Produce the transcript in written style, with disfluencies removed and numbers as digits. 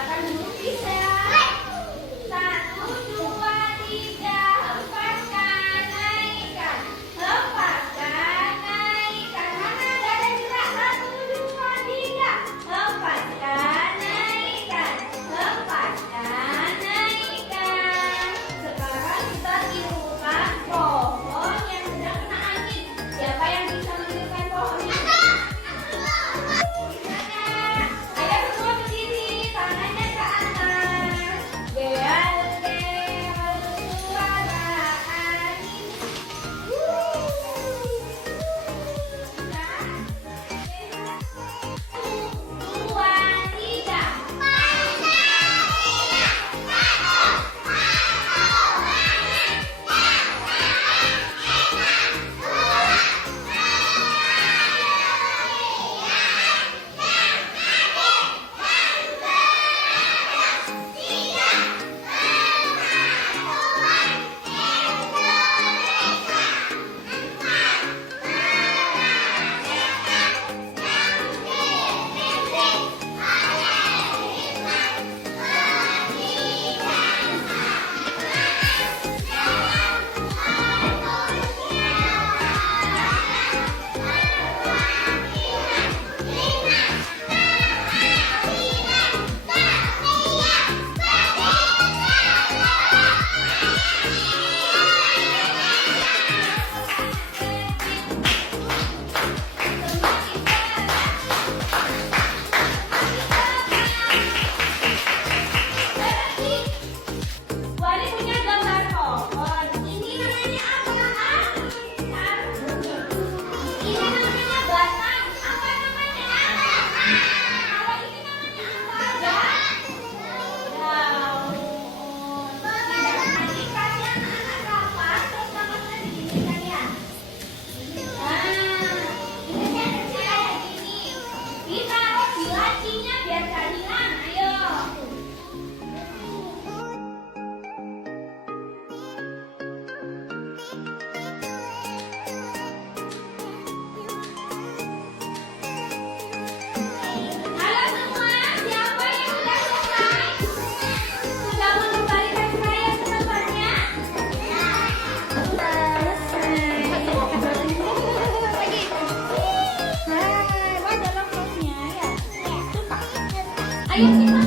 silakan duduk bisa. 1, 2, 3, hempaskan, naikkan, hempaskan, naikkan. Mana nggak ada gerak? 1, 2, 3, hempaskan, naikkan, hempaskan, naikkan. Sekarang kita tirukan pohon yang sedang kena angin. Siapa yang bisa menirukan pohonnya? Ayo semua berdiri, tangannya ke atas. Geal-geal suara angin. 2, 3. Wali punya gambar pohon. Ini namanya apa? Ini namanya batang. Apa namanya? Kalau ini namanya apa? Daun. Nanti kalian anak kapas terus namanya di sini kalian. Nah, ini kan kecil kayak gini. Ditaruh di lacinya biar gak hilang. Ayo. Halo semua, siapa yang sudah selesai? Sudah mengembalikan saya ke tempatnya? Sudah selesai. Hai, ada lokasinya ya? Suka. Ayo kita